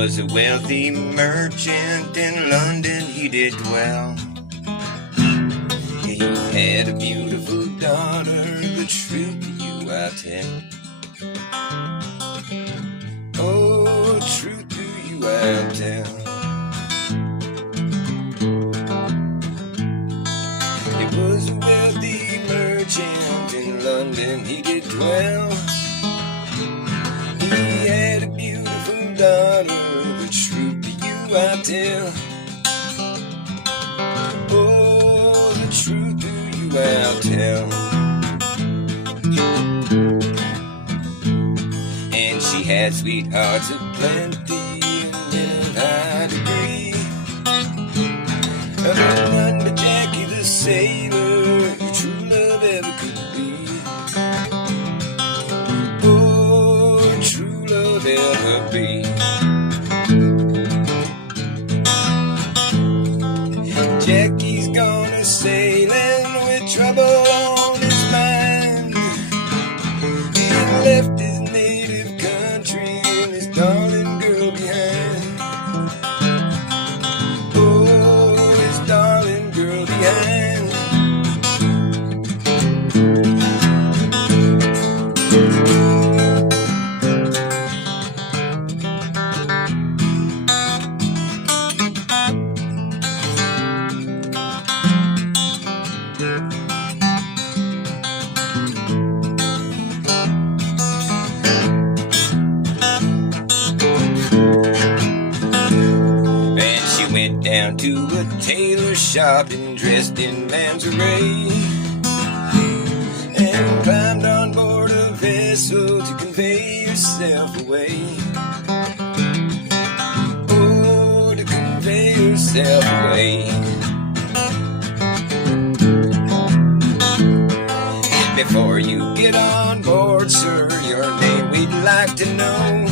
was a wealthy merchant in London, he did dwell. He had a beautiful daughter, the truth to you I tell. Oh, truth to you I tell. He was a wealthy merchant in London, he did dwell. He had a beautiful daughter, the truth to you I tell. Oh, the truth to you I'll tell. And she had sweethearts aplenty and in a high degree. None but Jackie the sailor, your true love ever could be. Oh, true love ever be. Jackie's gone a sailing with trouble on his mind. He left his native country and his darling girl behind. Oh, his darling girl behind. Went down to a tailor shop and dressed in man's array, and climbed on board a vessel to convey herself away. Oh, to convey herself away. Before you get on board, sir, your name we'd like to know.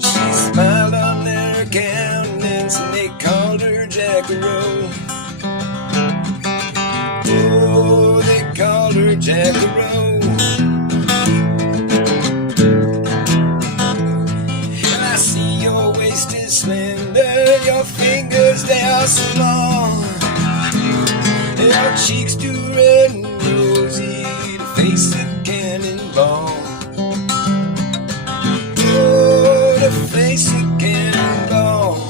She smiled on their countenance and they called her Jackaroo. Oh, they called her Jackaroo. And I see your waist is slender, your fingers they are so long, your cheeks too red and rosy to face a cannonball. Oh, to face a cannonball.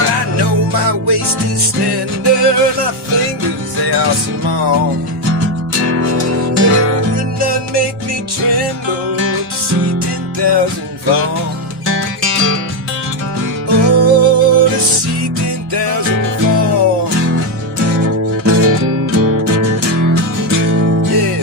I know my waist is slender, my fingers they are small, but it would not make me tremble to see 10,000 fall. Oh, to see 10,000 fall. Yeah.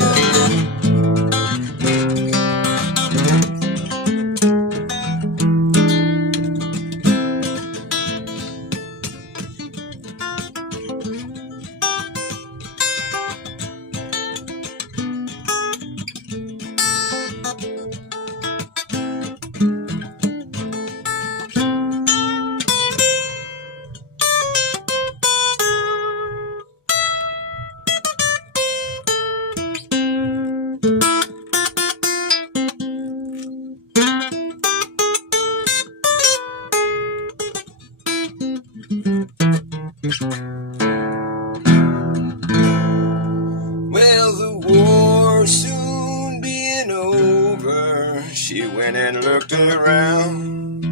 Well, the war soon being over, she went and looked around.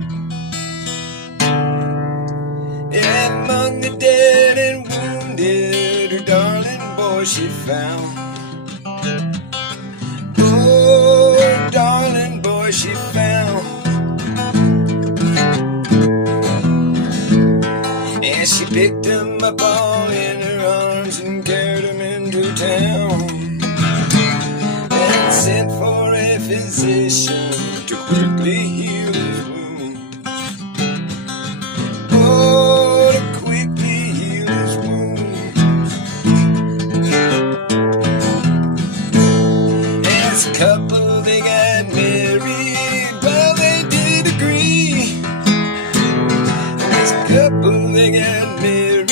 Among the dead and wounded, her darling boy she found. Oh, her darling boy she found. And she picked him up all in her arms and carried him into town, and sent for a physician to quickly heal his wounds. Oh, to quickly heal his wounds. As a couple they got married, well they did agree. As a couple they got married,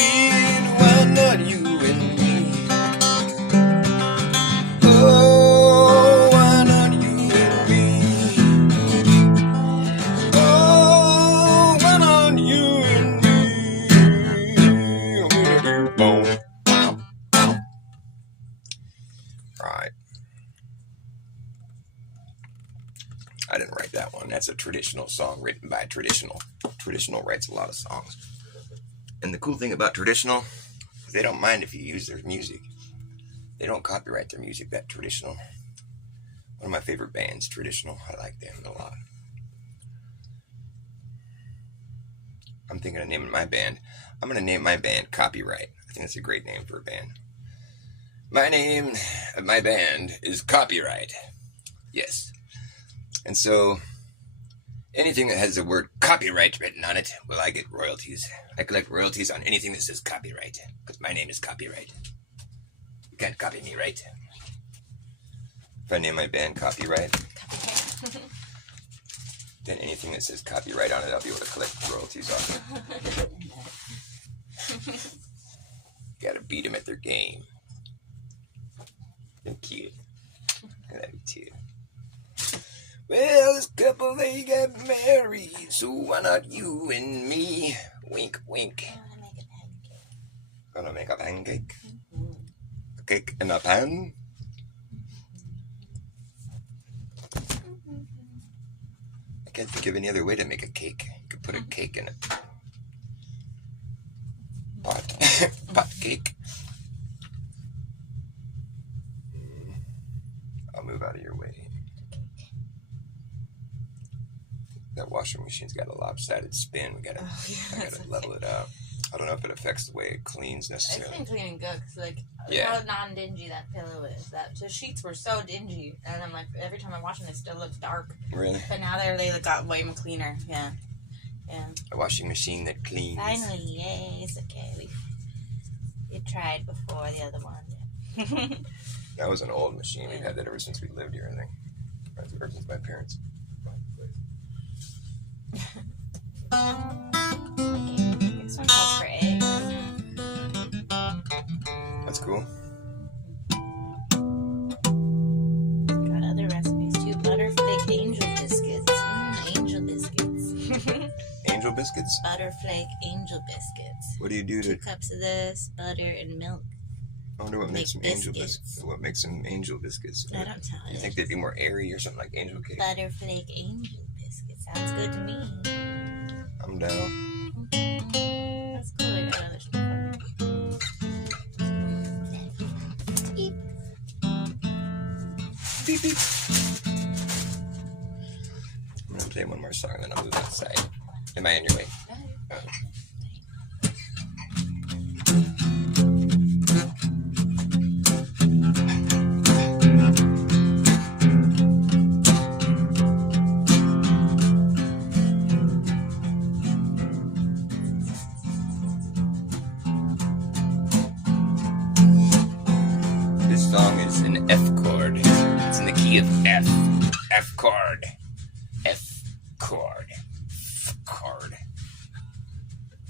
I didn't write that one. That's a traditional song written by Traditional. Traditional writes a lot of songs. And the cool thing about Traditional, they don't mind if you use their music. They don't copyright their music, that Traditional. One of my favorite bands, Traditional. I like them a lot. I'm thinking of naming my band. I'm going to name my band Copyright. I think that's a great name for a band. My name of my band is Copyright. Yes. And so, anything that has the word copyright written on it, well, I get royalties. I collect royalties on anything that says copyright, because my name is Copyright. You can't copy me, right? If I name my band Copyright, then anything that says copyright on it, I'll be able to collect royalties on it. Gotta beat them at their game. They're cute. I love you too. Well, this couple, they got married, so why not you and me? Wink, wink. Gonna make a pancake. A cake in a pan? I can't think of any other way to make a cake. You could put a cake in a pot. Pot cake. I'll move out of your way. That washing machine's got a lopsided spin. I gotta level it out. I don't know if it affects the way it cleans necessarily. It's been cleaning good because, how non-dingy that pillow is. The sheets were so dingy, and I'm like, every time I wash them, they still look dark. Really? But now they got way more cleaner. Yeah. A washing machine that cleans. Finally, yay! It's okay. We tried before the other one. That was an old machine. We've had that ever since we lived here, I think. Ever since my parents. Okay, this one calls for eggs. That's cool. Got other recipes too. Butterflake angel biscuits. Angel biscuits. Angel biscuits? Butterflake angel biscuits. What do you do to... 2 cups of this, butter and milk. I wonder what makes them angel biscuits. What makes them angel biscuits? I don't tell you. You think they'd be more airy or something like angel cake? Butterflake angel biscuits. Sounds good to me. I'm down. That's cool. I got other stuff. Beep. Beep, beep. I'm going to play one more song and then I'll move outside. Am I in your way? This song is an F chord. It's in the key of F. F chord. F chord. F chord.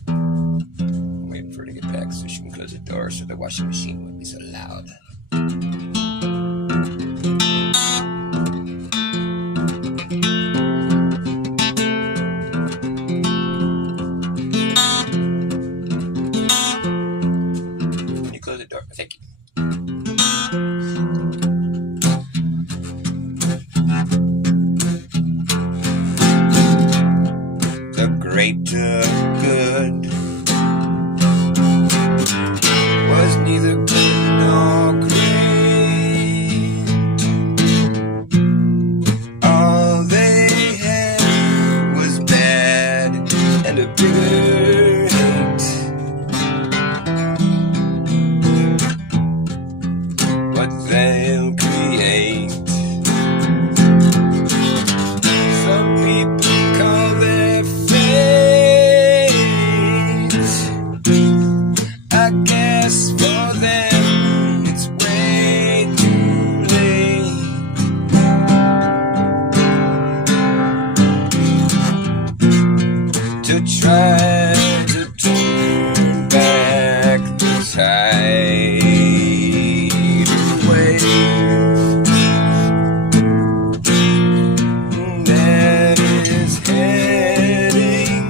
I'm waiting for her to get back so she can close the door so the washing machine won't be so loud. Can you close the door? Thank you. The greater good was neither good nor great. All they had was bad and a bigger hate. What they'll create. Some people call their fate. I guess for them it's way too late. To try to turn back the tide away. That is heading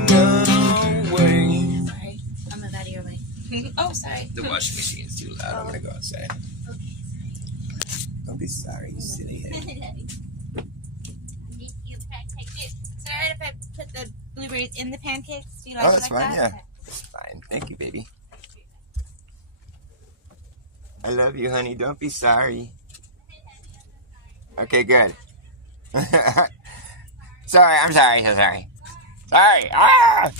away. Sorry, I'm out of your way. Oh, sorry. The washing machine's too loud. I'm gonna go outside. Okay, Don't be sorry, you silly head. sorry. if I put the blueberries in the pancakes? Do you like Oh, that's like fine. that? Yeah, that's fine. Thank you, baby. I love you, honey. Don't be sorry. Okay, good. Sorry, I'm sorry. I'm sorry. Sorry. Ah!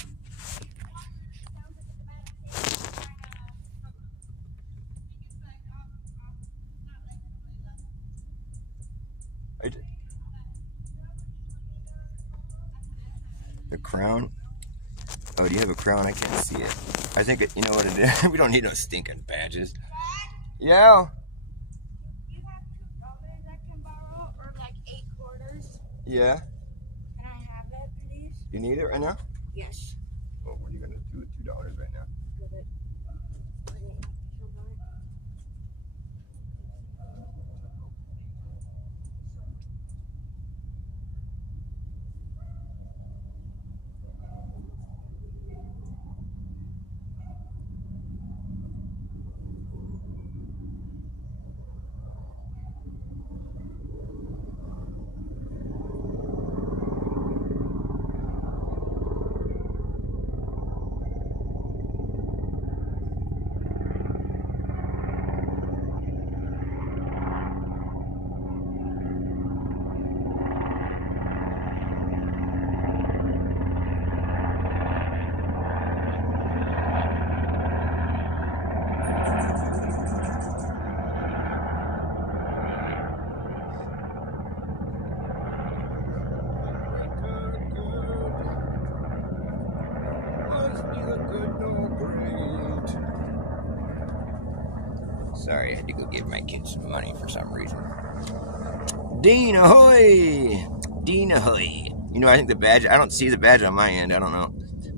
The crown? Oh, do you have a crown? I can't see it. I think it, you know what it is? We don't need no stinking badges. Yeah. You have $2 I can borrow, or like 8 quarters. Yeah. Can I have it, please? You need it right now? Yes. Well, what are you going to do with $2 right now? Give it. Put it in your wallet. Sorry, I had to go give my kids some money for some reason. Dean ahoy! Dean ahoy! You know, I think the badge, I don't see the badge on my end. I don't know.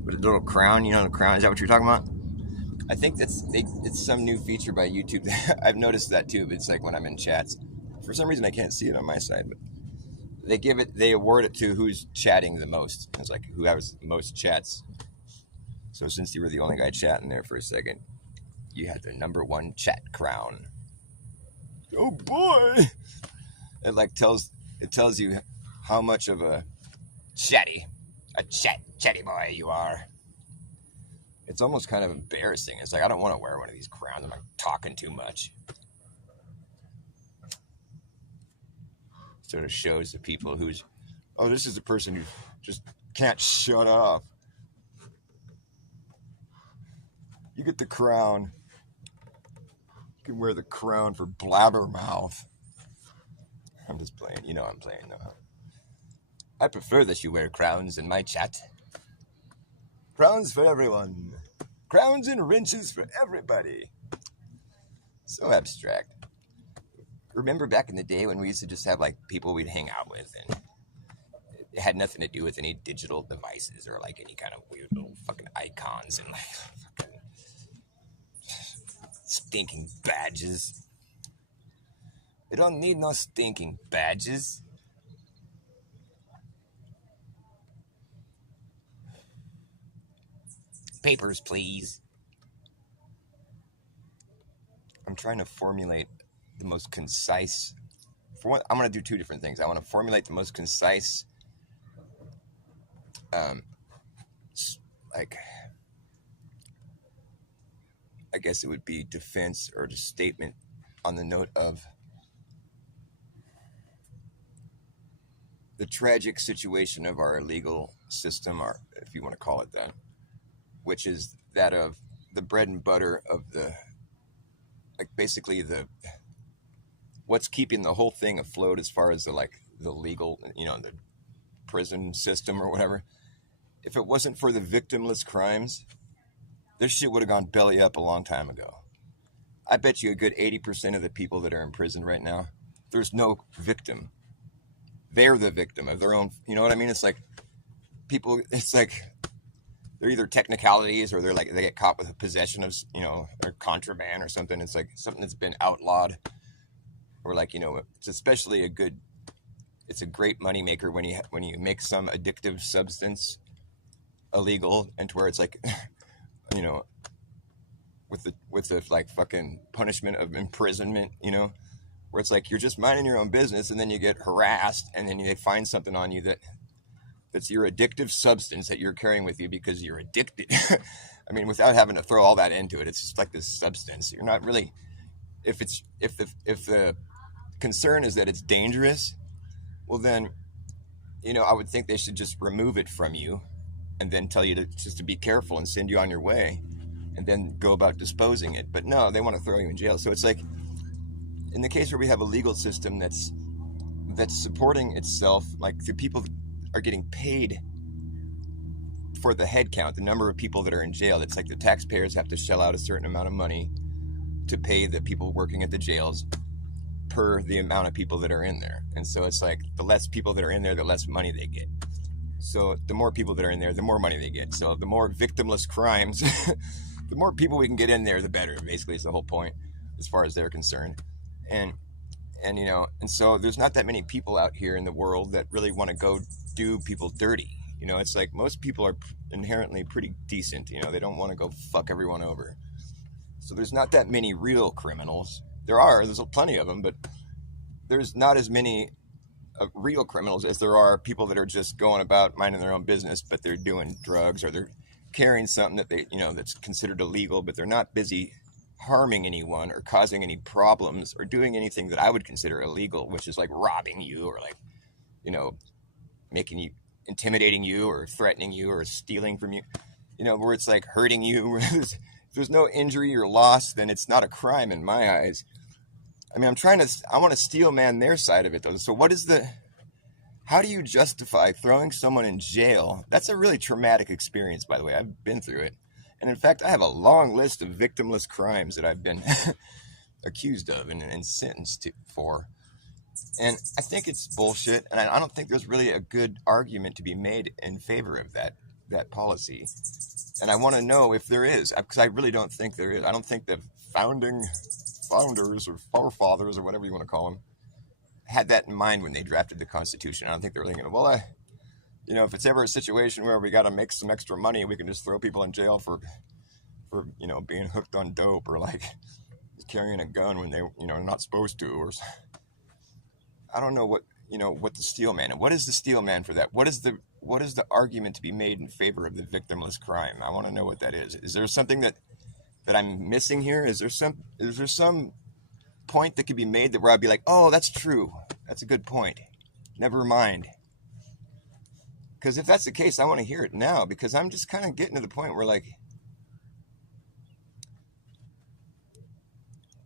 But the little crown, you know, the crown, is that what you're talking about? I think it's some new feature by YouTube. I've noticed that too, but it's like when I'm in chats. For some reason, I can't see it on my side, but they award it to who's chatting the most. It's like who has the most chats. So since you were the only guy chatting there for a second, you had the #1 chat crown. Oh boy! It tells you how much of a chatty boy you are. It's almost kind of embarrassing. It's like I don't want to wear one of these crowns. I'm like talking too much. Sort of shows the people who's, oh, this is a person who just can't shut up. You get the crown. You can wear the crown for blabbermouth. I'm just playing. You know I'm playing. I prefer that you wear crowns in my chat. Crowns for everyone. Crowns and wrenches for everybody. So abstract. Remember back in the day when we used to just have like people we'd hang out with, and it had nothing to do with any digital devices or like any kind of weird little fucking icons and like fucking stinking badges. We don't need no stinking badges. Papers, please. I'm trying to formulate the most concise. For one, I'm going to do two different things. I want to formulate the most concise, like, I guess it would be defense or just statement on the note of the tragic situation of our legal system, or if you want to call it that, which is that of the bread and butter of the, like basically the, what's keeping the whole thing afloat as far as the, like the legal, you know, the prison system or whatever. If it wasn't for the victimless crimes, this shit would have gone belly up a long time ago. I bet you a good 80% of the people that are in prison right now, there's no victim. They're the victim of their own, you know what I mean? It's like people, it's like they're either technicalities or they're like, they get caught with a possession of, you know, or contraband or something. It's like something that's been outlawed, or like, you know, it's especially it's a great moneymaker when you make some addictive substance illegal, and to where it's like, you know, with the like fucking punishment of imprisonment, you know, where it's like you're just minding your own business and then you get harassed and then they find something on you that that's your addictive substance that you're carrying with you because you're addicted. I mean, without having to throw all that into it, it's just like this substance. You're not really, if the concern is that it's dangerous, well then, I would think they should just remove it from you and then tell you to be careful and send you on your way and then go about disposing it. But no, they want to throw you in jail. So it's like, in the case where we have a legal system that's supporting itself, like the people are getting paid for the head count, the number of people that are in jail. It's like the taxpayers have to shell out a certain amount of money to pay the people working at the jails per the amount of people that are in there. And so it's like the less people that are in there, the less money they get. So the more people that are in there, the more money they get. So the more victimless crimes, the more people we can get in there, the better, basically, is the whole point as far as they're concerned. And so there's not that many people out here in the world that really want to go do people dirty. It's like most people are inherently pretty decent. They don't want to go fuck everyone over. So there's not that many real criminals. There's plenty of them, but there's not as many real criminals as there are people that are just going about minding their own business, but they're doing drugs or they're carrying something that they, that's considered illegal, but they're not busy harming anyone or causing any problems or doing anything that I would consider illegal, which is like robbing you or like, intimidating you or threatening you or stealing from you, where it's like hurting you. If there's no injury or loss, then it's not a crime in my eyes. I mean, I want to steel man their side of it though. So how do you justify throwing someone in jail? That's a really traumatic experience, by the way. I've been through it. And in fact, I have a long list of victimless crimes that I've been accused of and sentenced for. And I think it's bullshit. And I don't think there's really a good argument to be made in favor of that policy. And I want to know if there is, because I really don't think there is. I don't think the founders or forefathers or whatever you want to call them had that in mind when they drafted the Constitution. I don't think they were thinking, well, if it's ever a situation where we got to make some extra money, we can just throw people in jail for being hooked on dope or like carrying a gun when they, not supposed to, or I don't know what the steel man, and what is the steel man for that? What is the argument to be made in favor of the victimless crime? I want to know what that is. Is there something that I'm missing here? Is there some point that could be made that where I'd be like, oh, that's true. That's a good point. Never mind. Because if that's the case, I want to hear it now, because I'm just kind of getting to the point where, like,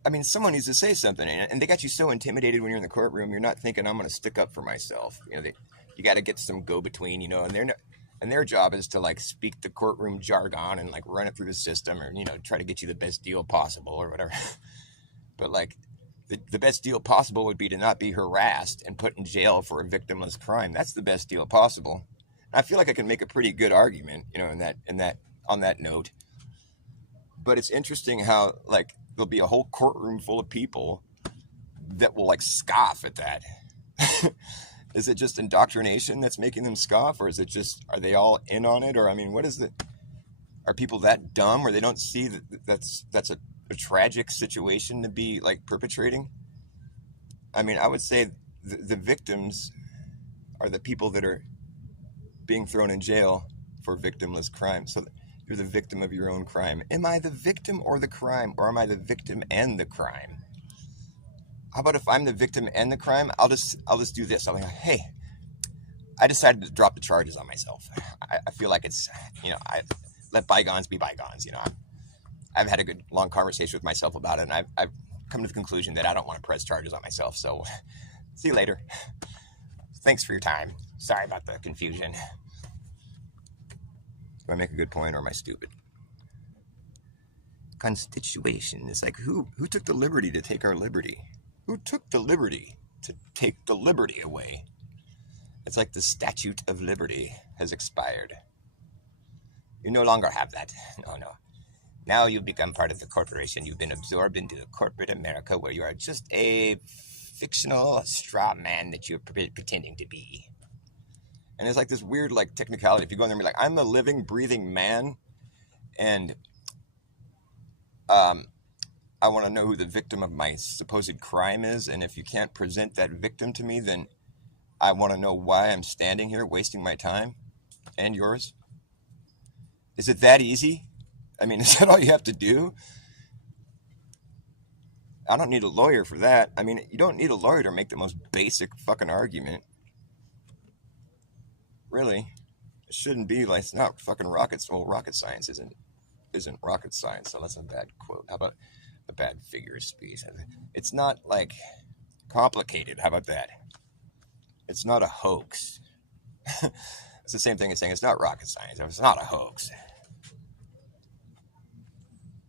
I mean, someone needs to say something, and they got you so intimidated when you're in the courtroom, you're not thinking, I'm going to stick up for myself. You got to get some go-between, and their job is to, like, speak the courtroom jargon and, like, run it through the system or, try to get you the best deal possible or whatever. But, like, the best deal possible would be to not be harassed and put in jail for a victimless crime. That's the best deal possible. I feel like I can make a pretty good argument, on that note. But it's interesting how, like, there'll be a whole courtroom full of people that will, like, scoff at that. Is it just indoctrination that's making them scoff, or is it just, are they all in on it? Or, I mean, are people that dumb where they don't see that that's a tragic situation to be, like, perpetrating? I mean, I would say the victims are the people that are being thrown in jail for victimless crime. So you're the victim of your own crime. Am I the victim or the crime, or am I the victim and the crime? How about if I'm the victim and the crime? I'll just do this. I'll be like, hey, I decided to drop the charges on myself. I feel like it's, I let bygones be bygones. I've had a good long conversation with myself about it, and I've come to the conclusion that I don't want to press charges on myself. So see you later. Thanks for your time. Sorry about the confusion. Do I make a good point, or am I stupid? Constitution. It's like, who took the liberty to take our liberty? Who took the liberty to take the liberty away? It's like the Statute of Liberty has expired. You no longer have that. No. Now you've become part of the corporation. You've been absorbed into corporate America, where you are just a fictional straw man that you're pretending to be. And it's like this weird, like, technicality. If you go in there and be like, I'm a living, breathing man, and I want to know who the victim of my supposed crime is, and if you can't present that victim to me, then I want to know why I'm standing here wasting my time. And yours? Is it that easy? I mean, is that all you have to do? I don't need a lawyer for that. I mean, you don't need a lawyer to make the most basic fucking argument. Really. It shouldn't be like, it's not fucking rockets. Well, rocket science isn't rocket science, so that's a bad quote. How about a bad figure of speech? It's not like complicated. How about that? It's not a hoax. It's the same thing as saying it's not rocket science. It's not a hoax.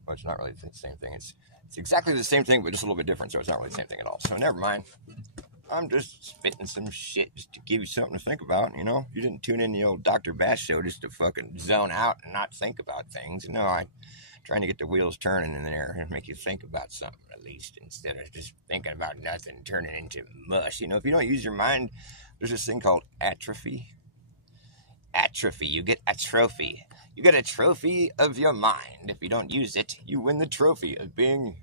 Well, it's not really the same thing. It's exactly the same thing, but just a little bit different, so it's not really the same thing at all. So never mind. I'm just spitting some shit just to give you something to think about, you know? You didn't tune in the old Dr. Bass show just to fucking zone out and not think about things. No, I'm trying to get the wheels turning in there and make you think about something at least, instead of just thinking about nothing, turning into mush. You know, if you don't use your mind, there's this thing called atrophy. Atrophy. You get a trophy. You get a trophy of your mind. If you don't use it, you win the trophy of being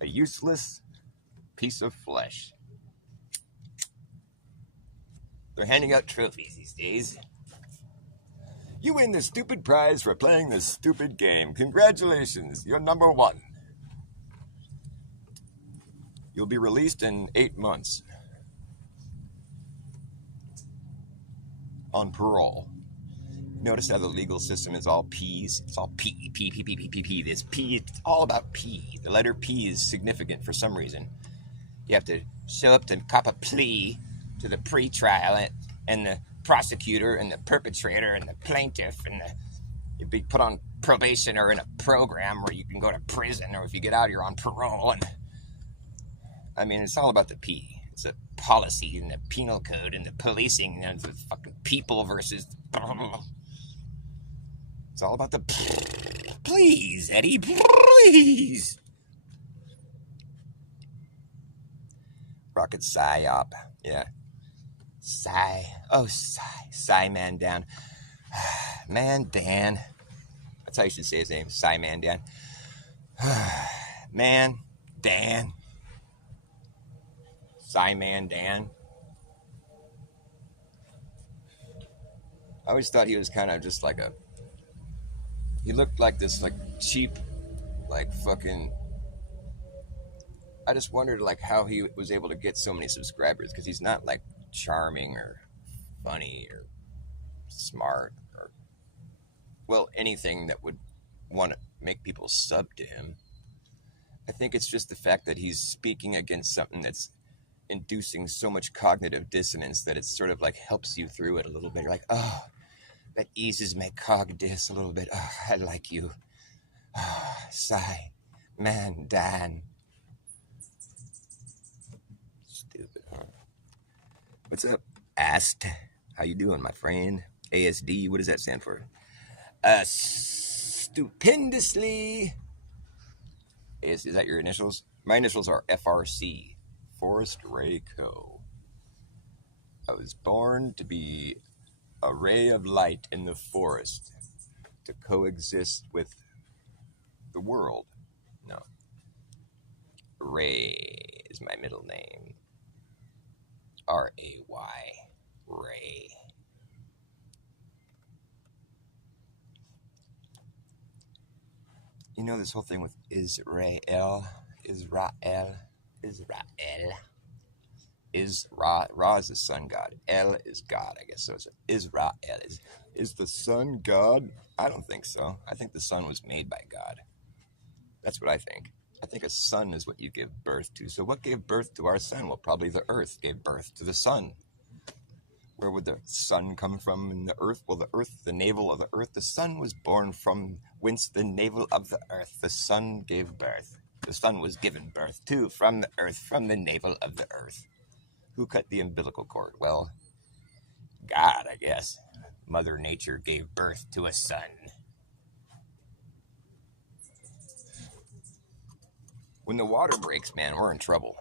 a useless piece of flesh. They're handing out trophies these days. You win the stupid prize for playing this stupid game. Congratulations, you're number 1. You'll be released in 8 months. On parole. Notice how the legal system is all P's. It's all P. This P, it's all about P. The letter P is significant for some reason. You have to show up to cop a plea to the pre-trial, and the prosecutor and the perpetrator and the plaintiff, and you'd be put on probation or in a program where you can go to prison, or if you get out, you're on parole. And I mean, it's all about the P. It's a policy and the penal code and the policing and the fucking people versus. It's all about the. Please, Eddie, please. Rocket psyop, yeah. Psy. Oh, Psy Mandan. Mandan. That's how you should say his name. Psy Mandan. Dan. Psy Mandan. I always thought he was kind of just like he looked like this like cheap, like fucking. I just wondered like how he was able to get so many subscribers, because he's not like charming or funny or smart or, well, anything that would want to make people sub to him. I think it's just the fact that he's speaking against something that's inducing so much cognitive dissonance that it sort of like helps you through it a little bit. You're like, oh, that eases my cog dis a little bit. Oh, I like you. Oh, Psy Mandan. Stupid, huh? What's up, Ast? How you doing, my friend? ASD, what does that stand for? Stupendously. Is that your initials? My initials are FRC, Forest Ray Co. I was born to be a ray of light in the forest, to coexist with the world. No. Ray is my middle name. R-A-Y. Ray. You know this whole thing with Israel. Ra is the sun god. El is God, I guess. So it's Israel. Is the sun God? I don't think so. I think the sun was made by God. That's what I think. I think a sun is what you give birth to. So what gave birth to our sun? Well, probably the earth gave birth to the sun. Where would the sun come from in the earth? Well, the earth, the navel of the earth. The sun was born from whence the navel of the earth. The sun gave birth. The sun was given birth to from the earth, from the navel of the earth. Who cut the umbilical cord? Well, God, I guess. Mother Nature gave birth to a sun. When the water breaks, man, we're in trouble.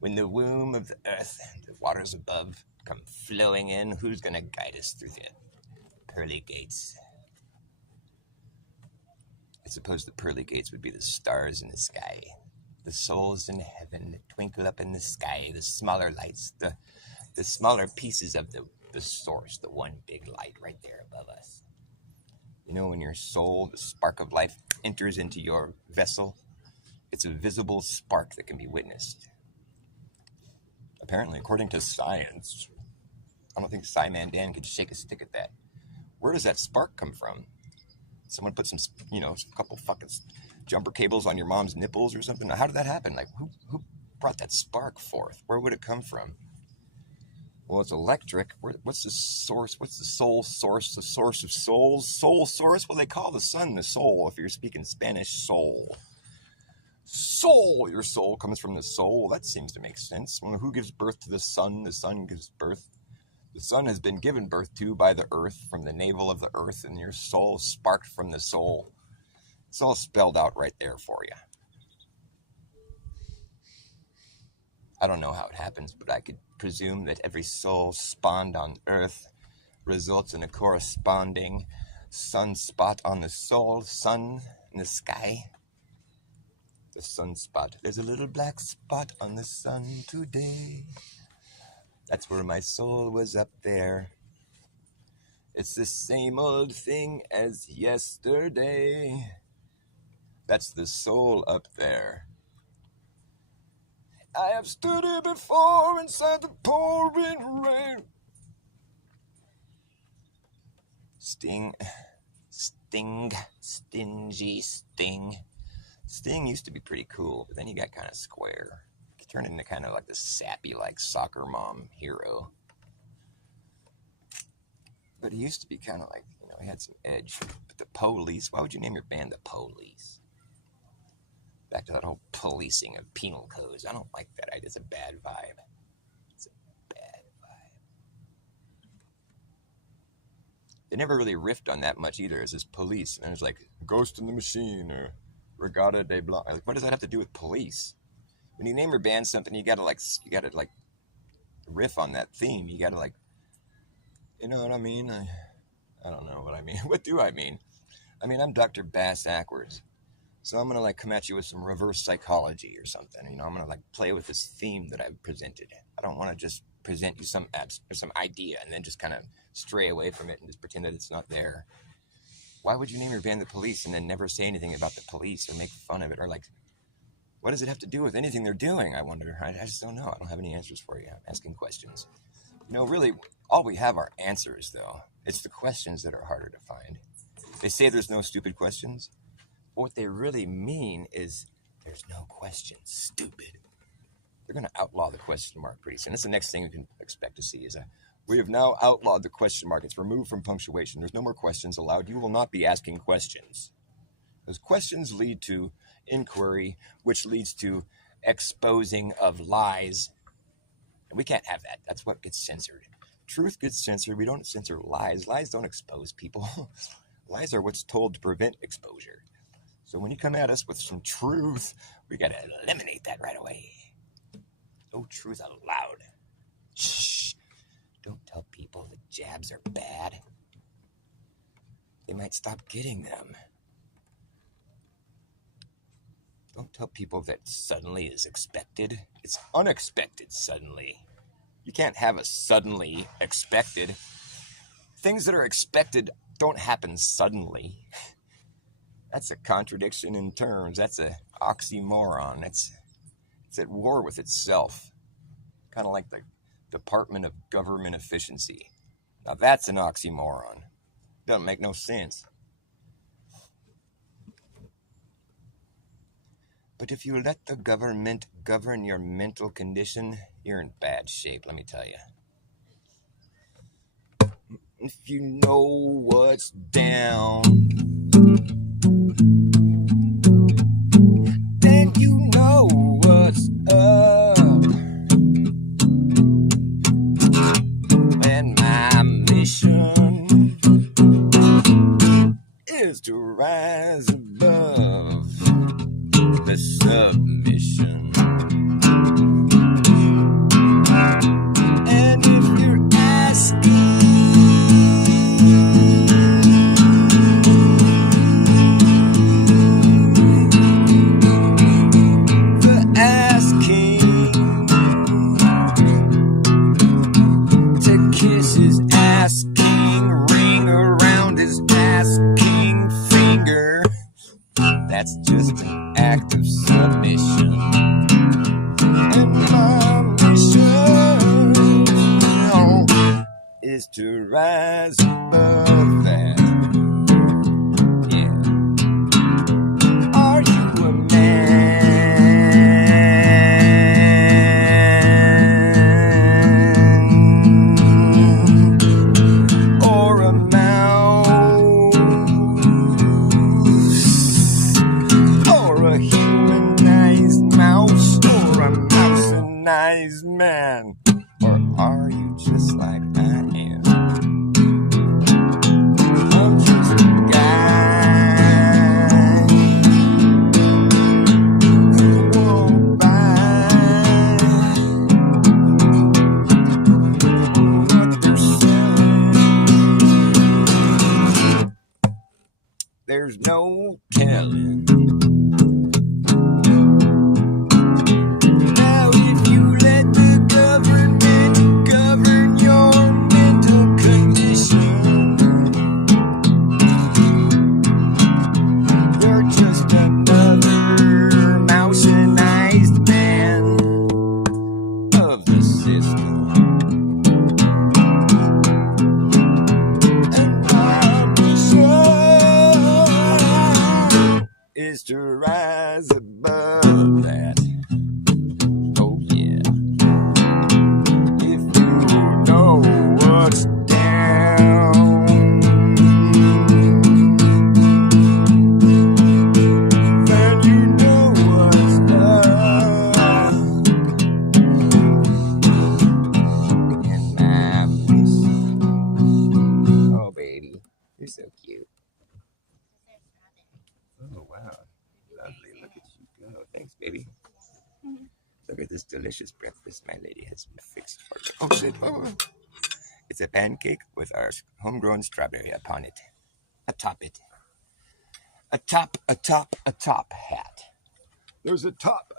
When the womb of the earth, the waters above, come flowing in, who's going to guide us through the pearly gates? I suppose the pearly gates would be the stars in the sky, the souls in heaven that twinkle up in the sky, the smaller lights, the smaller pieces of the the source, the one big light right there above us. You know, when your soul, the spark of life, enters into your vessel, it's a visible spark that can be witnessed. Apparently, according to science, I don't think Psy-Man-Dan could shake a stick at that. Where does that spark come from? Someone put some, a couple fucking jumper cables on your mom's nipples or something? How did that happen? Like, who brought that spark forth? Where would it come from? Well, it's electric. What's the source? What's the soul source? The source of souls? Soul source? Well, they call the sun the soul. If you're speaking Spanish, soul. Soul. Your soul comes from the soul. That seems to make sense. Well, who gives birth to the sun? The sun gives birth. The sun has been given birth to by the earth, from the navel of the earth, and your soul sparked from the soul. It's all spelled out right there for you. I don't know how it happens, but I could presume that every soul spawned on earth results in a corresponding sunspot on the soul, sun in the sky. The sunspot. There's a little black spot on the sun today. That's where my soul was up there. It's the same old thing as yesterday. That's the soul up there. I have stood here before inside the pouring rain. Sting. Sting used to be pretty cool, but then he got kind of square. He turned into kind of like the sappy, like soccer mom hero. But he used to be kind of like, he had some edge. But the Police, why would you name your band the Police? Back to that whole policing of penal codes. I don't like that. It's a bad vibe. It's a bad vibe. They never really riffed on that much either. It's just police. And it's like Ghost in the Machine or Regatta de Blanc. Like, what does that have to do with police? When you name your band something, you gotta riff on that theme. You gotta you know what I mean? I don't know what I mean. What do I mean? I mean, I'm Dr. Bass Ackwards. So I'm going to come at you with some reverse psychology or something. I'm going to play with this theme that I've presented. I don't want to just present you some idea and then just kind of stray away from it and just pretend that it's not there. Why would you name your band the Police and then never say anything about the police or make fun of it? Or what does it have to do with anything they're doing? I wonder. I just don't know. I don't have any answers for you. I'm asking questions. Really, all we have are answers, though. It's the questions that are harder to find. They say there's no stupid questions. What they really mean is there's no question stupid. They're going to outlaw the question mark pretty soon. That's the next thing you can expect to see is we have now outlawed the question mark. It's removed from punctuation. There's no more questions allowed. You will not be asking questions. Those questions lead to inquiry, which leads to exposing of lies. And we can't have that. That's what gets censored. Truth gets censored. We don't censor lies. Lies don't expose people. Lies are what's told to prevent exposure. So when you come at us with some truth, we got to eliminate that right away. No truth allowed. Shh. Don't tell people that jabs are bad. They might stop getting them. Don't tell people that suddenly is expected. It's unexpected suddenly. You can't have a suddenly expected. Things that are expected don't happen suddenly. That's a contradiction in terms. That's an oxymoron. It's at war with itself. Kind of like the Department of Government Efficiency. Now that's an oxymoron. Doesn't make no sense. But if you let the government govern your mental condition, you're in bad shape, let me tell you. If you know what's down, then you know what's up. And my mission is to rise above the submission. And if you're asking to rise above that. Yeah. Are you a man or a mouse or a humanized mouse or a mousinized man? Or are you just like I am? I'm just a guy who won't buy what they're selling. There's no telling. Now if you let the government govern your mental condition, you're just another mousinized man of the system. And my mission is to rise above that. Oh yeah. If you know what's down, then you know what's up. And my mission. Oh baby, you're so cute. Oh wow, lovely. Look at you go. Thanks, baby. Look at this delicious breakfast my lady has fixed for you. Oh shit! Oh. It's a pancake with our homegrown strawberry upon it. Atop it. Atop hat. There's a top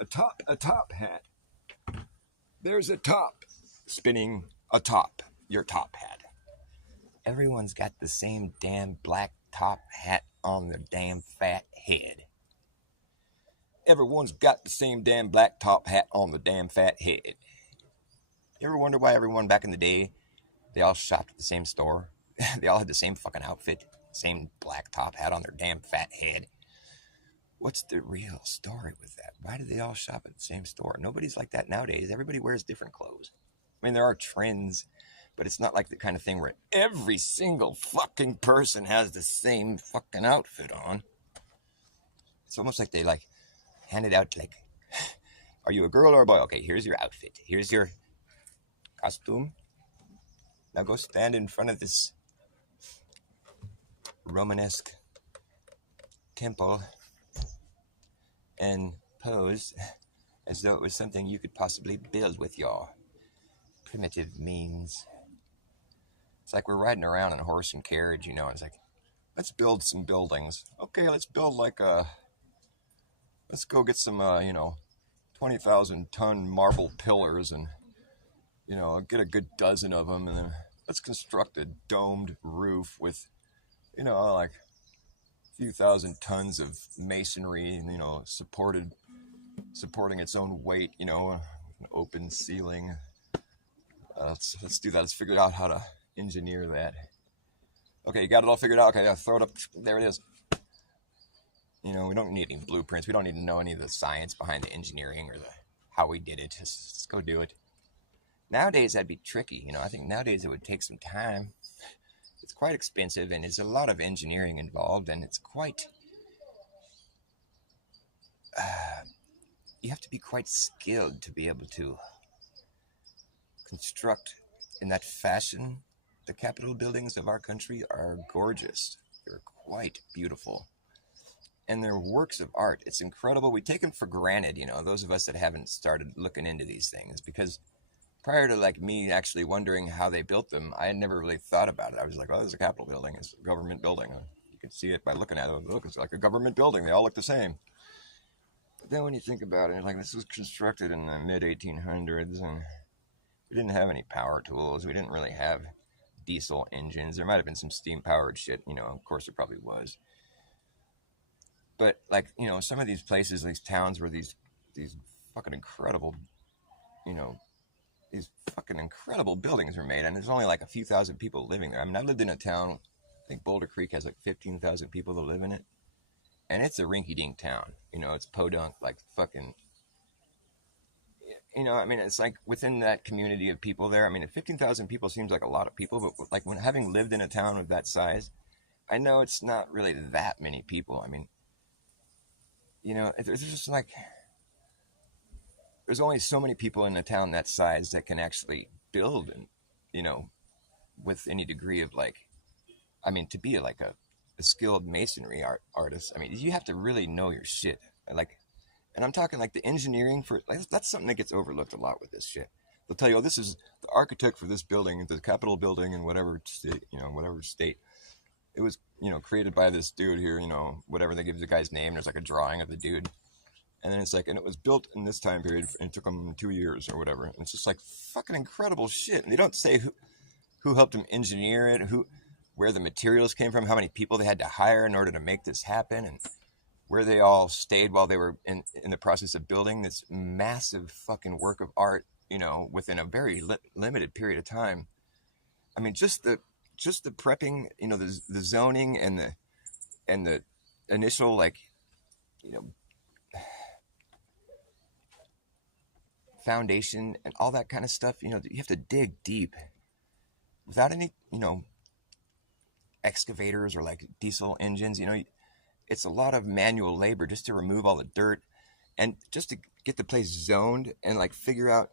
hat. There's a top spinning atop your top hat. Everyone's got the same damn black top hat on their damn fat head. Everyone's got the same damn black top hat on the damn fat head. You ever wonder why everyone back in the day, they all shopped at the same store? They all had the same fucking outfit, same black top hat on their damn fat head. What's the real story with that? Why do they all shop at the same store? Nobody's like that nowadays. Everybody wears different clothes. I mean, there are trends, but it's not like the kind of thing where every single fucking person has the same fucking outfit on. It's almost like they like hand it out like, are you a girl or a boy? Okay, here's your outfit. Here's your costume. Now go stand in front of this Romanesque temple and pose as though it was something you could possibly build with your primitive means. It's like we're riding around in a horse and carriage, you know, and it's like, let's build some buildings. Okay, let's build like let's go get some, 20,000 ton marble pillars and, get a good dozen of them, and then let's construct a domed roof with, like a few thousand tons of masonry, and, supporting its own weight, an open ceiling. Let's do that. Let's figure out how to engineer that. Okay, you got it all figured out? Okay, I'll throw it up. There it is. We don't need any blueprints. We don't need to know any of the science behind the engineering or how we did it. Just go do it. Nowadays, that'd be tricky. I think nowadays it would take some time. It's quite expensive, and there's a lot of engineering involved, and it's quite... you have to be quite skilled to be able to construct in that fashion. The Capitol buildings of our country are gorgeous. They're quite beautiful. And they're works of art. It's incredible. We take them for granted, those of us that haven't started looking into these things, because prior to me actually wondering how they built them, I had never really thought about it. I was like, oh, there's a Capitol building. It's a government building. You can see it by looking at it. Look, it's like a government building. They all look the same. But then when you think about it, this was constructed in the mid-1800s, and we didn't have any power tools. We didn't really have diesel engines. There might have been some steam-powered shit, of course there probably was. But some of these places, these towns were these fucking incredible, these fucking incredible buildings are made, and there's only like a few thousand people living there. I mean, I lived in a town, I think Boulder Creek has like 15,000 people that live in it, and it's a rinky-dink town. You know, it's podunk, like fucking, you know, I mean, it's like within that community of people there. I mean, 15,000 people seems like a lot of people, but like when having lived in a town of that size, I know it's not really that many people. I mean, you know, it's just like, there's only so many people in a town that size that can actually build, and, you know, with any degree of like, I mean, to be like a skilled masonry artist, I mean, you have to really know your shit. Like, and I'm talking like the engineering for, like, that's something that gets overlooked a lot with this shit. They'll tell you, oh, this is the architect for this building, the Capitol building in whatever state, you know, whatever state. It was, you know, created by this dude here, you know, whatever, they give the guy's name. There's like a drawing of the dude. And then it's like, and it was built in this time period, and it took them 2 years or whatever. And it's just like fucking incredible shit. And they don't say who helped them engineer it, where the materials came from, how many people they had to hire in order to make this happen, and where they all stayed while they were in the process of building this massive fucking work of art, you know, within a very limited period of time. I mean, just the prepping, you know, the zoning and the initial, like, you know, foundation and all that kind of stuff, you know, you have to dig deep without any, you know, excavators or like diesel engines. You know, it's a lot of manual labor just to remove all the dirt and just to get the place zoned and like figure out,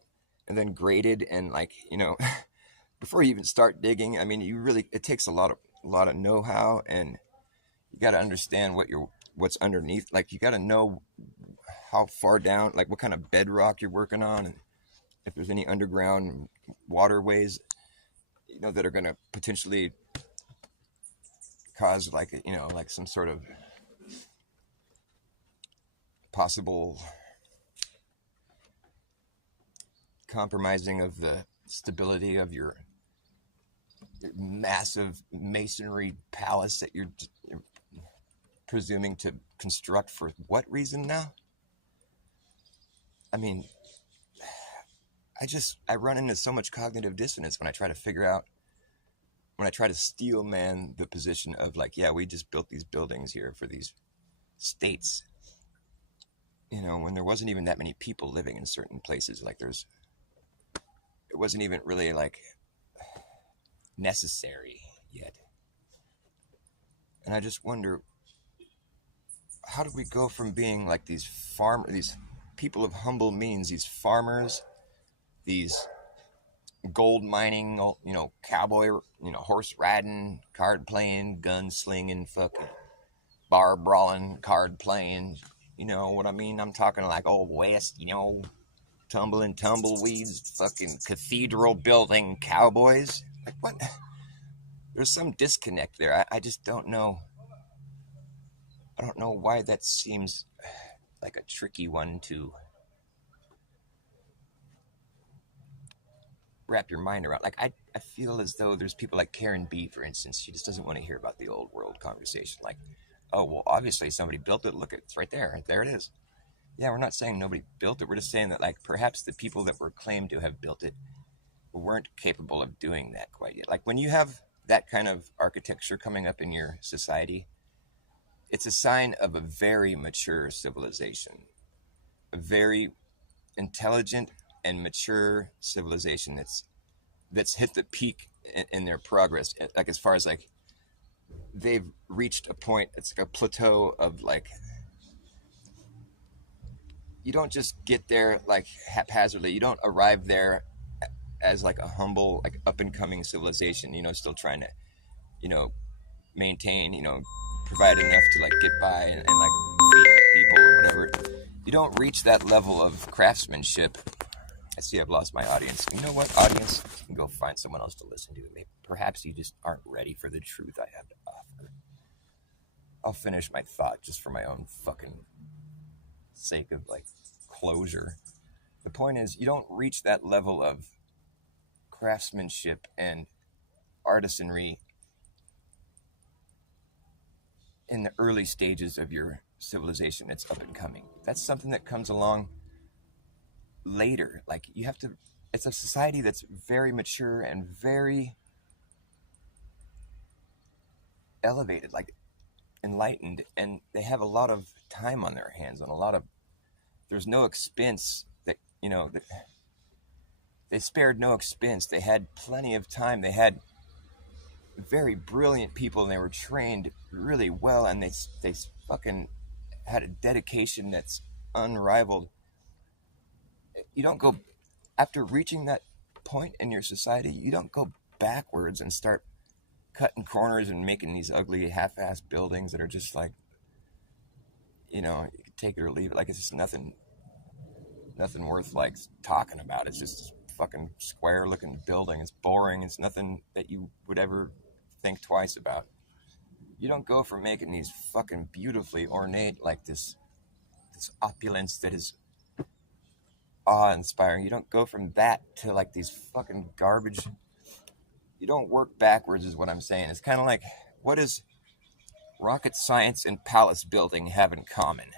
and then graded, and like, you know, before you even start digging, I mean, it takes a lot of know-how, and you got to understand what's underneath. Like, you got to know how far down, like what kind of bedrock you're working on, and if there's any underground waterways, you know, that are going to potentially cause, like, you know, like some sort of possible compromising of the stability of your massive masonry palace that you're presuming to construct for what reason now? I mean, I run into so much cognitive dissonance when I try to steel man the position of like, yeah, we just built these buildings here for these states, you know, when there wasn't even that many people living in certain places. Like, it wasn't even really like necessary yet. And I just wonder, how did we go from being like these people of humble means, these farmers, these gold mining, you know, cowboy, you know, horse riding, card playing, gun slinging, fucking bar brawling, card playing, you know what I mean? I'm talking like old West, you know, tumbling tumbleweeds, fucking cathedral building cowboys. Like, what? There's some disconnect there. I just don't know. I don't know why that seems like a tricky one to wrap your mind around. Like, I feel as though there's people like Karen B, for instance. She just doesn't want to hear about the old world conversation. Like, oh, well, obviously somebody built it. Look, it's right there. There it is. Yeah, we're not saying nobody built it. We're just saying that, like, perhaps the people that were claimed to have built it weren't capable of doing that quite yet. Like, when you have that kind of architecture coming up in your society, it's a sign of a very mature civilization, a very intelligent and mature civilization that's hit the peak in their progress. Like, as far as like, they've reached a point, it's like a plateau of like, you don't just get there like haphazardly. You don't arrive there as like a humble, like up and coming civilization, you know, still trying to, you know, maintain, you know, provide enough to like get by and like feed the people or whatever. You don't reach that level of craftsmanship. I see I've lost my audience. You know what, audience? You can go find someone else to listen to. Maybe, perhaps you just aren't ready for the truth I have to offer. I'll finish my thought just for my own fucking sake of like closure. The point is, you don't reach that level of craftsmanship and artisanry in the early stages of your civilization that's up and coming. That's something that comes along later. Like, you have to it's a society that's very mature and very elevated, like enlightened, and they have a lot of time on their hands and a lot of, there's no expense that, that they spared no expense. They had plenty of time. They had very brilliant people and they were trained really well, and they fucking had a dedication that's unrivaled. You don't go, after reaching that point in your society, you don't go backwards and start cutting corners and making these ugly half-assed buildings that are just like, you can take it or leave it. Like, it's just nothing worth like talking about. It's just a fucking square looking building. It's boring. It's nothing that you would ever think twice about. You don't go from making these fucking beautifully ornate, like this opulence that is awe-inspiring. You don't go from that to like these fucking garbage. You don't work backwards is what I'm saying. It's kind of like, what does rocket science and palace building have in common?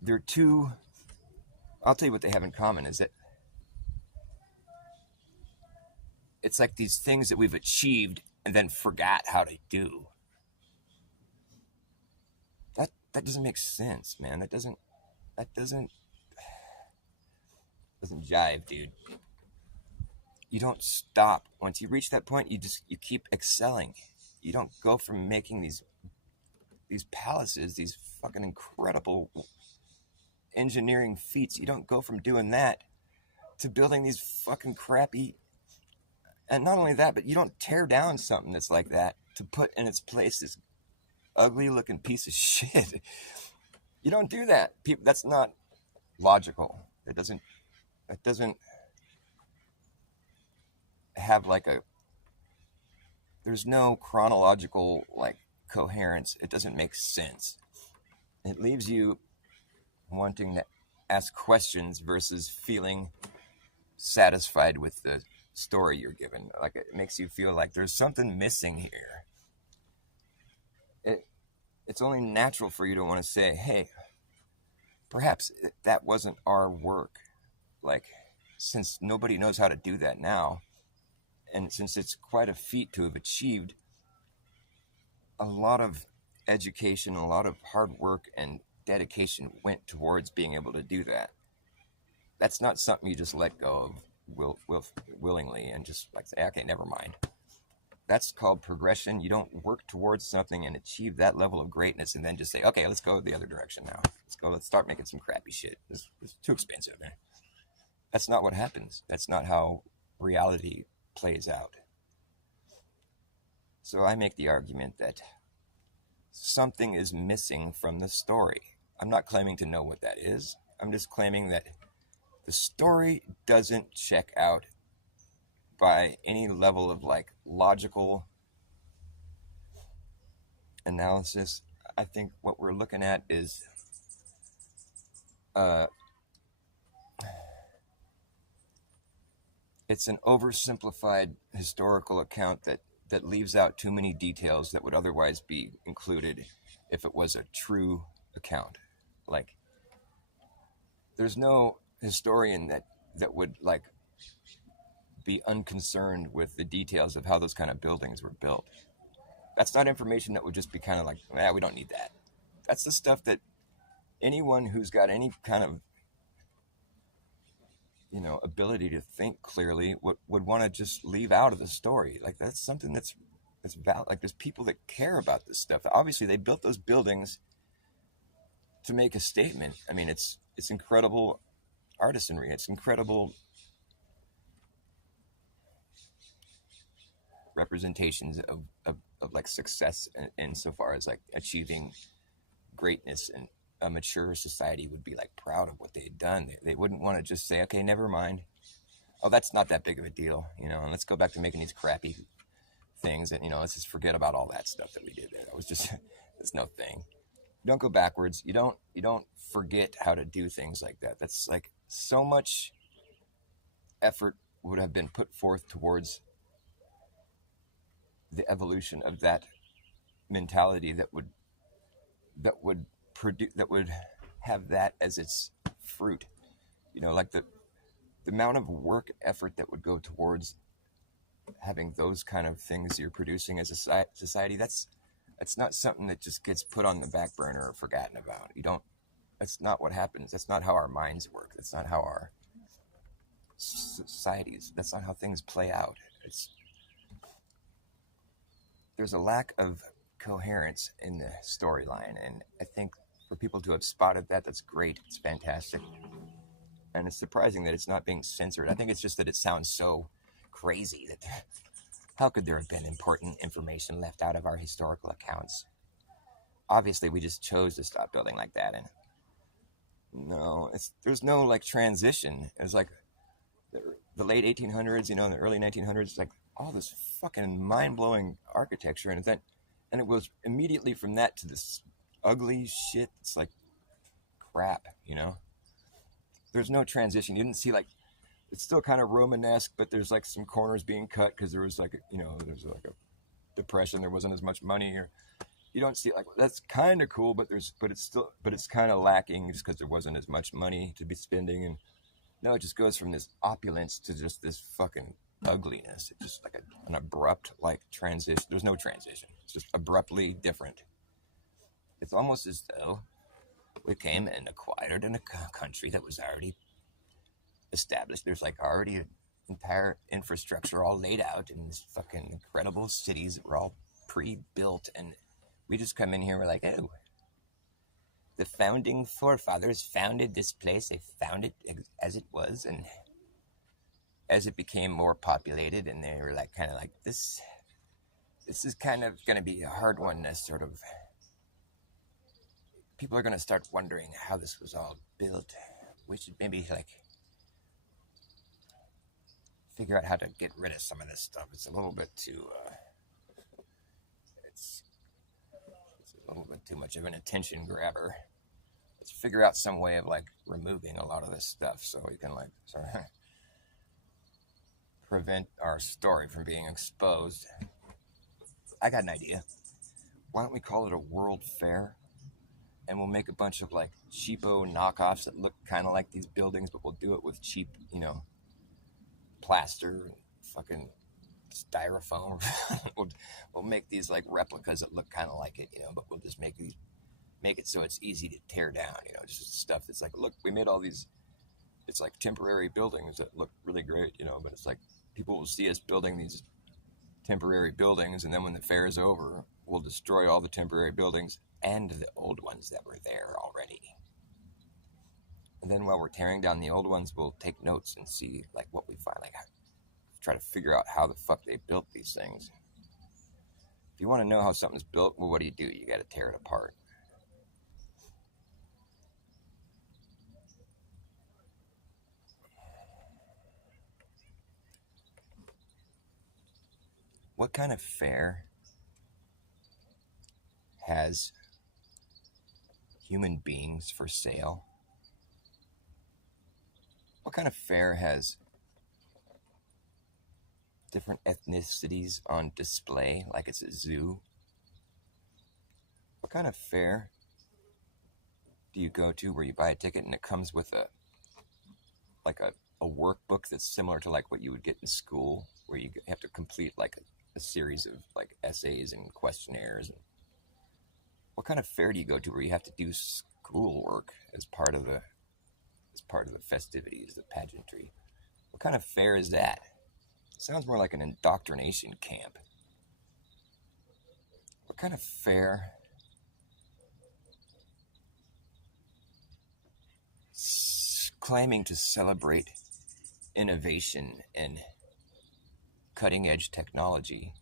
They're two, I'll tell you what they have in common is that it's like these things that we've achieved and then forgot how to do. That doesn't make sense, man. That doesn't jive, dude. You don't stop. Once you reach that point, you keep excelling. You don't go from making these palaces, these fucking incredible engineering feats. You don't go from doing that to building these fucking crappy, and not only that, but you don't tear down something that's like that to put in its place this ugly looking piece of shit. You don't do that. People, that's not logical. It doesn't have like there's no chronological like coherence. It doesn't make sense. It leaves you wanting to ask questions versus feeling satisfied with the story you're given. Like, it makes you feel like there's something missing here. It's only natural for you to want to say, hey, perhaps that wasn't our work. Like, since nobody knows how to do that now, and since it's quite a feat to have achieved, a lot of education, a lot of hard work and dedication went towards being able to do that. That's not something you just let go of willingly and just like say, okay, never mind. That's called progression. You don't work towards something and achieve that level of greatness and then just say, okay, let's go the other direction now. Let's start making some crappy shit. It's too expensive, man. That's not what happens. That's not how reality plays out. So I make the argument that something is missing from the story. I'm not claiming to know what that is. I'm just claiming that the story doesn't check out by any level of like logical analysis. I think what we're looking at is it's an oversimplified historical account that leaves out too many details that would otherwise be included if it was a true account. Like, there's no historian that would like be unconcerned with the details of how those kind of buildings were built. That's not information that would just be kind of like, we don't need that. That's the stuff that anyone who's got any kind of ability to think clearly would want to just leave out of the story. Like, that's something that's valid. Like, there's people that care about this stuff. Obviously, they built those buildings to make a statement. I mean, it's incredible artisanry. It's incredible representations of like success insofar as like achieving greatness, and a mature society would be like proud of what they had done. They wouldn't want to just say, okay, never mind. Oh, that's not that big of a deal, and let's go back to making these crappy things, and let's just forget about all that stuff that we did there. That was just, it's no thing. You don't go backwards. You don't forget how to do things like that. That's like so much effort would have been put forth towards the evolution of that mentality that would have that as its fruit. Like the amount of work effort that would go towards having those kind of things you're producing as a society, that's not something that just gets put on the back burner or forgotten about. You don't. That's not what happens. That's not how our minds work. That's not how our societies. That's not how things play out. There's a lack of coherence in the storyline, and I think for people to have spotted that, that's great. It's fantastic, and it's surprising that it's not being censored. I think it's just that it sounds so crazy that how could there have been important information left out of our historical accounts? Obviously, we just chose to stop building like that, and no, there's no like transition. It's like the late 1800s, the early 1900s, like all this fucking mind-blowing architecture, and it was immediately from that to this ugly shit. It's like crap, There's no transition. You didn't see like it's still kind of Romanesque, but there's like some corners being cut because there was like there's like a depression. There wasn't as much money, or you don't see like that's kind of cool, but it's kind of lacking just because there wasn't as much money to be spending, and now it just goes from this opulence to just this fucking ugliness. It's just like an abrupt like transition. There's no transition. It's just abruptly different. It's almost as though we came and acquired in a country that was already established. There's like already an entire infrastructure all laid out in this fucking incredible cities that were all pre-built, and we just come in here, we're like, oh, the founding forefathers founded this place. They found it as it was, and as it became more populated, and they were like kind of like this is kind of going to be a hard one to sort of, people are going to start wondering how this was all built. We should maybe like figure out how to get rid of some of this stuff. It's a little bit too it's a little bit too much of an attention grabber. Let's figure out some way of like removing a lot of this stuff so we can like prevent our story from being exposed. I got an idea. Why don't we call it a World Fair? And we'll make a bunch of like cheapo knockoffs that look kind of like these buildings, but we'll do it with cheap, plaster and fucking styrofoam. we'll make these like replicas that look kind of like it, but we'll just make it so it's easy to tear down, just stuff that's like, look, we made all these, it's like temporary buildings that look really great, but it's like people will see us building these temporary buildings, and then when the fair is over, we'll destroy all the temporary buildings and the old ones that were there already. And then while we're tearing down the old ones, we'll take notes and see like what we find, like try to figure out how the fuck they built these things. If you want to know how something's built, well, what do? You got to tear it apart. What kind of fair has human beings for sale? What kind of fair has different ethnicities on display like it's a zoo? What kind of fair do you go to where you buy a ticket and it comes with a workbook that's similar to like what you would get in school, where you have to complete like a series of like essays and questionnaires? And what kind of fair do you go to where you have to do schoolwork as part of the festivities, the pageantry? What kind of fair is that? It sounds more like an indoctrination camp. What kind of fair claiming to celebrate innovation and cutting edge technology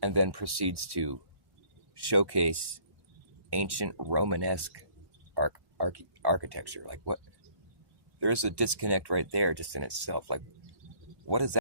and then proceeds to showcase ancient Romanesque architecture? Like, what? There's a disconnect right there just in itself. Like, what is that?